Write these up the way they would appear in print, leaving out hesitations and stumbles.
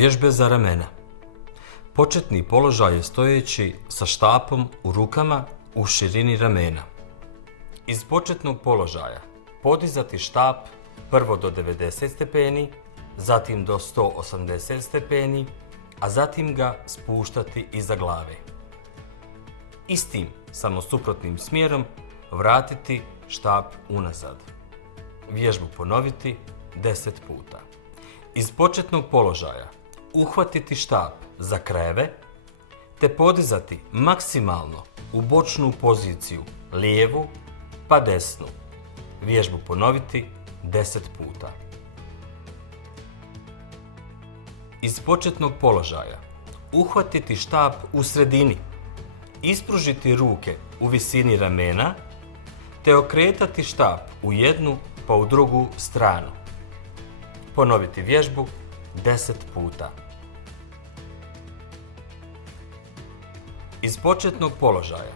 Vježbe za ramena. Početni položaj je stojeći sa štapom u rukama u širini ramena. Iz početnog položaja podizati štap prvo do 90 stepeni, zatim do 180 stepeni, a zatim ga spuštati iza glave. Istim, samo suprotnim smjerom, vratiti štap unazad. Vježbu ponoviti 10 puta. Iz početnog položaja uhvatiti štap za krajeve te podizati maksimalno u bočnu poziciju, lijevu pa desnu. Vježbu ponoviti 10 puta. Iz početnog položaja uhvatiti štap u sredini, ispružiti ruke u visini ramena te okretati štap u jednu pa u drugu stranu. Ponoviti vježbu 10 puta. Iz početnog položaja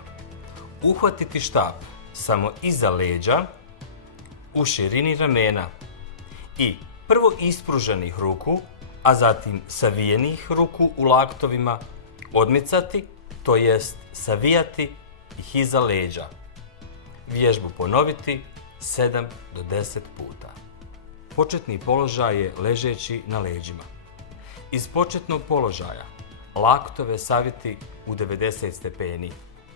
uhvatiti štap samo iza leđa u širini ramena i prvo ispruženih ruku, a zatim savijenih ruku u laktovima odmicati, to jest savijati ih iza leđa. Vježbu ponoviti 7 do 10 puta. Početni položaj je ležeći na leđima. Iz početnog položaja laktove saviti u 90 stepeni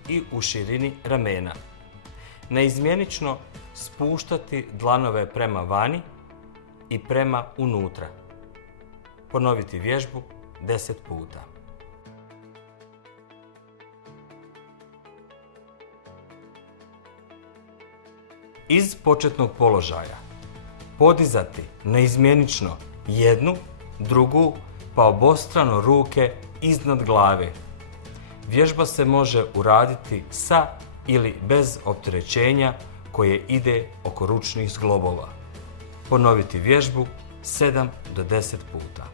i u širini ramena. Neizmjenično spuštati dlanove prema vani i prema unutra. Ponoviti vježbu 10 puta. Iz početnog položaja podizati neizmjenično jednu, drugu pa obostrano ruke iznad glave. Vježba se može uraditi sa ili bez opterećenja koje ide oko ručnih zglobova. Ponoviti vježbu 7 do 10 puta.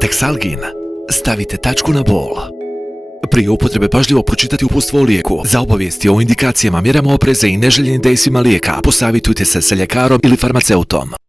Dexalgin. Stavite tačku na bol. Prije upotrebe pažljivo pročitati uputstvo o lijeku. Za obavijesti o indikacijama, mjerama opreza i neželjenim dejstvima lijeka posavitujte se sa ljekarom ili farmaceutom.